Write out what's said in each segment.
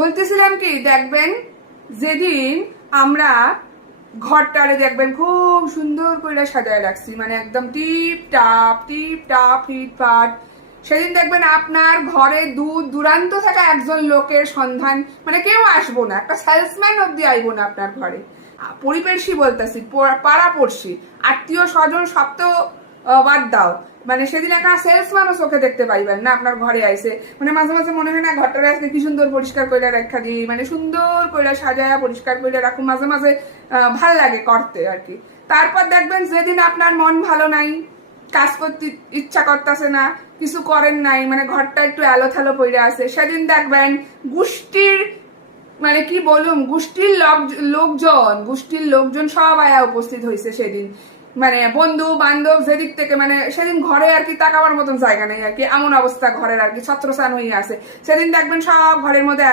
বলতেছিলাম কি, দেখবেন যেদিন আমরা ঘরটারে দেখবেন খুব সুন্দর করে সাজায় রাখছি, মানে একদম টিপ টাপ ফিটফাট, সেদিন দেখবেন আপনার ঘরে দূর দূরান্ত থাকা একজন লোকের সন্ধান, মানে কেউ আসবো না, একটা সেলসম্যান অব্দি আইবো না আপনার ঘরে। পরিবেশী বলতেছি, পাড়াপড়শি, আত্মীয় স্বজন সব তো বাদ দাও, মানে সেদিন একটা সেলসম্যানও চোখে দেখতে পাইবেন না আপনার ঘরে আইসে। মানে মাঝে মাঝে মনে হয় না ঘরটারে আজকে কি সুন্দর পরিষ্কার করে রাখা দিই, মানে সুন্দর করে সাজায়া পরিষ্কার করে রাখুন, মাঝে মাঝে ভাল লাগে করতে আর কি। তারপর দেখবেন যেদিন আপনার মন ভালো নাই, কাজ করতে ইচ্ছা করতেছে না, কিছু করেন নাই, মানে ঘরটা একটু এলো থালো পড়ে আছে, সেদিন দেখবেন গোষ্ঠীর, মানে কি বলুম, গোষ্ঠীর লোকজন সব আয়া উপস্থিত হয়েছে সেদিন, মানে বন্ধু বান্ধব যেদিক থেকে, মানে সেদিন ঘরে আর কি তাকাবার মতন জায়গা নেই আর কি, এমন অবস্থা ঘরের আর কি, ছত্রসান হয়ে আছে। সেদিন দেখবেন সব ঘরের মধ্যে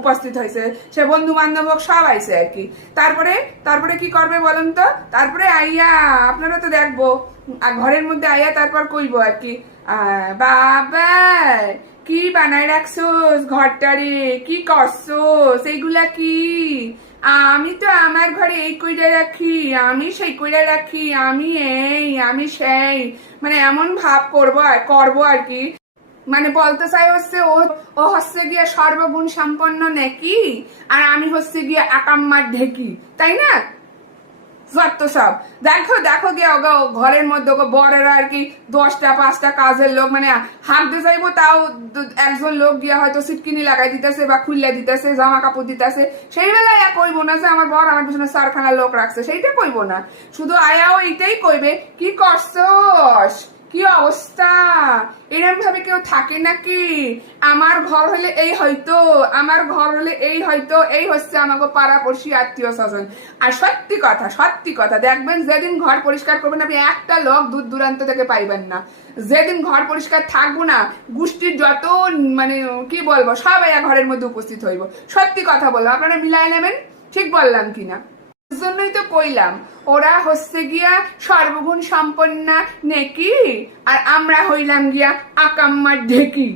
উপস্থিত হয়েছে, সে বন্ধু বান্ধব সব আইছে আর কি। তারপরে তারপরে কি করবে বলেন তো? তারপরে আইয়া আপনারা তো দেখবো ঘরের মধ্যে আইয়া তারপর কইব আর কি, বাবা কি বানাই রাখছোস ঘরটারে, কি করছোস, এইগুলা কি? আমি তো আমার ঘরে এই কইরা রাখি, আমি সেই কইরা রাখি, আমি এই আমি সেই, মানে এমন ভাব করবো আর কি। মানে বলতে চাই হচ্ছে ও হচ্ছে গিয়ে সর্বগুণ সম্পন্ন নাকি, আর আমি হচ্ছে গিয়ে আকাম্মার ঢেকি, তাই না? যত সব দেখো গিয়ে ঘরের মধ্যে বরেরা আর কি 10টা 5টা কাজের লোক, মানে হাঁকতে যাইবো তাও একজন লোক গিয়া হয়তো সিটকিনি লাগাই দিতেছে বা খুললে দিতেছে, জামা কাপড় দিতেছে, সেই বেলায় কইবো না যে আমার বর আমার পিছনে 4খানা লোক রাখছে, সেইটা কইবো না, শুধু আয়াও এইটাই কইবে কি করছস, কি অবস্থা, এরম ভাবে কেউ থাকে নাকি? আমার ঘর হলে এই হয়তো, আমার ঘর হলে এই হয়তো, এই হচ্ছে আমাকে পাড়াপড়শি আত্মীয় স্বজন। আর সত্যি কথা দেখবেন যেদিন ঘর পরিষ্কার করবেন আপনি একটা লোক দূর দূরান্ত থেকে পাইবেন না, যেদিন ঘর পরিষ্কার থাকবো না গোষ্ঠীর যত, মানে কি বলবো, সবাই ঘরের মধ্যে উপস্থিত হইব। সত্যি কথা বললাম, আপনারা মিলাই নেবেন, ঠিক বললাম কিনা? জন্যই তো কইলাম ওরা হচ্ছে গিয়া সর্বগুণ সম্পন্না নেকি, আর আমরা হইলাম গিয়া আকাম্মার ঢেকি।